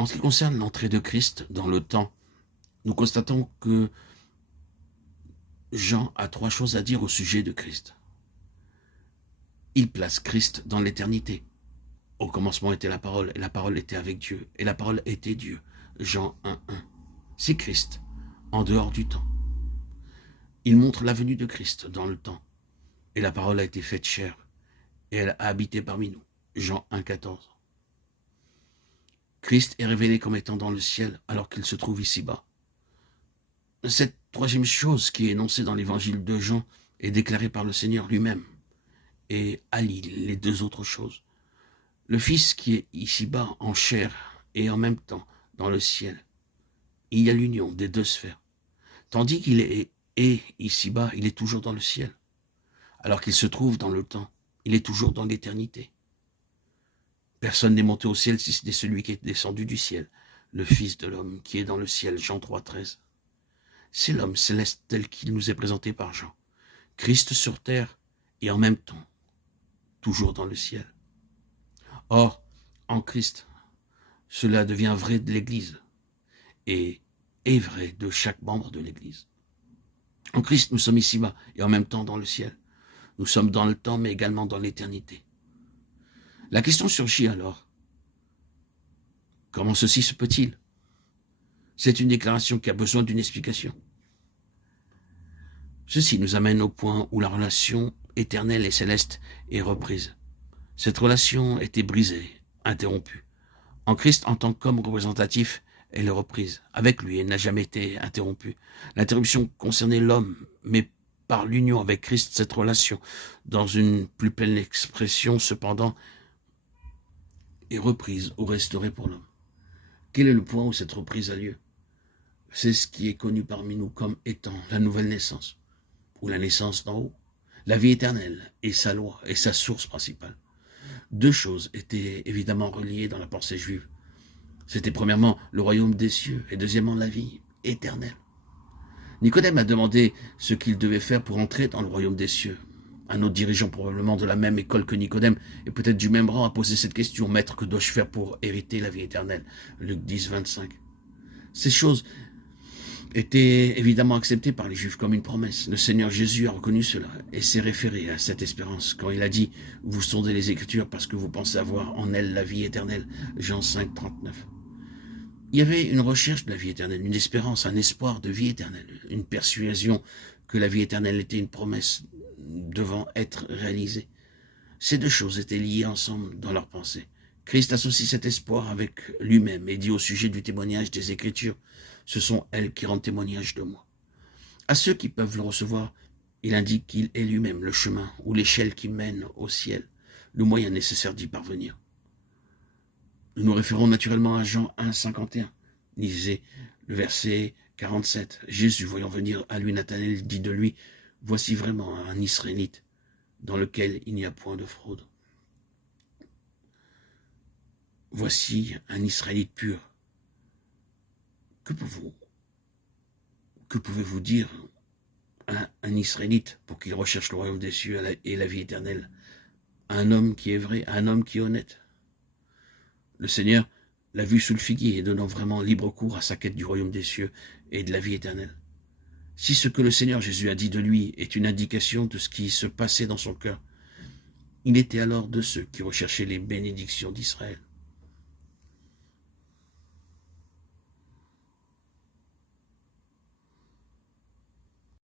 En ce qui concerne l'entrée de Christ dans le temps, nous constatons que Jean a trois choses à dire au sujet de Christ. Il place Christ dans l'éternité. Au commencement était la parole, et la parole était avec Dieu, et la parole était Dieu. Jean 1:1. C'est Christ, en dehors du temps. Il montre la venue de Christ dans le temps, et la parole a été faite chair, et elle a habité parmi nous. Jean 1:14. Christ est révélé comme étant dans le ciel, alors qu'il se trouve ici-bas. Cette troisième chose qui est énoncée dans l'évangile de Jean est déclarée par le Seigneur lui-même, et allie les deux autres choses. Le Fils qui est ici-bas en chair et en même temps dans le ciel. Il y a l'union des deux sphères. Tandis qu'il est ici-bas, il est toujours dans le ciel. Alors qu'il se trouve dans le temps, il est toujours dans l'éternité. Personne n'est monté au ciel si ce n'est celui qui est descendu du ciel, le Fils de l'homme qui est dans le ciel, Jean 3:13. C'est l'homme céleste tel qu'il nous est présenté par Jean. Christ sur terre et en même temps, toujours dans le ciel. Or, en Christ, cela devient vrai de l'Église et est vrai de chaque membre de l'Église. En Christ, nous sommes ici-bas et en même temps dans le ciel. Nous sommes dans le temps, mais également dans l'éternité. La question surgit alors. Comment ceci se peut-il? C'est une déclaration qui a besoin d'une explication. Ceci nous amène au point où la relation éternelle et céleste est reprise. Cette relation était brisée, interrompue. En Christ, en tant qu'homme représentatif, elle est reprise. Avec lui, elle n'a jamais été interrompue. L'interruption concernait l'homme, mais par l'union avec Christ, cette relation, dans une plus pleine expression, cependant, est reprise ou restaurée pour l'homme. Quel est le point où cette reprise a lieu? C'est ce qui est connu parmi nous comme étant la nouvelle naissance, ou la naissance d'en haut, la vie éternelle et sa loi et sa source principale. Deux choses étaient évidemment reliées dans la pensée juive. C'était premièrement le royaume des cieux et deuxièmement la vie éternelle. Nicodème a demandé ce qu'il devait faire pour entrer dans le royaume des cieux. Un autre dirigeant probablement de la même école que Nicodème et peut-être du même rang a posé cette question. Maître, que dois-je faire pour hériter la vie éternelle? Luc 10:25. Ces choses étaient évidemment acceptées par les Juifs comme une promesse. Le Seigneur Jésus a reconnu cela et s'est référé à cette espérance quand il a dit « Vous sondez les Écritures parce que vous pensez avoir en elles la vie éternelle » Jean 5:39. Il y avait une recherche de la vie éternelle, une espérance, un espoir de vie éternelle, une persuasion que la vie éternelle était une promesse devant être réalisée. Ces deux choses étaient liées ensemble dans leur pensée. Christ associe cet espoir avec lui-même et dit au sujet du témoignage des Écritures, ce sont elles qui rendent témoignage de moi. À ceux qui peuvent le recevoir, il indique qu'il est lui-même le chemin ou l'échelle qui mène au ciel, le moyen nécessaire d'y parvenir. Nous nous référons naturellement à Jean 1:51. Lisez le verset 47. Jésus, voyant venir à lui Nathanaël, dit de lui, « Voici vraiment un Israélite dans lequel il n'y a point de fraude. » Voici un Israélite pur. Que pouvez-vous dire à un Israélite pour qu'il recherche le royaume des cieux et la vie éternelle? Un homme qui est vrai, un homme qui est honnête. Le Seigneur l'a vu sous le figuier et donnant vraiment libre cours à sa quête du royaume des cieux et de la vie éternelle. Si ce que le Seigneur Jésus a dit de lui est une indication de ce qui se passait dans son cœur, il était alors de ceux qui recherchaient les bénédictions d'Israël.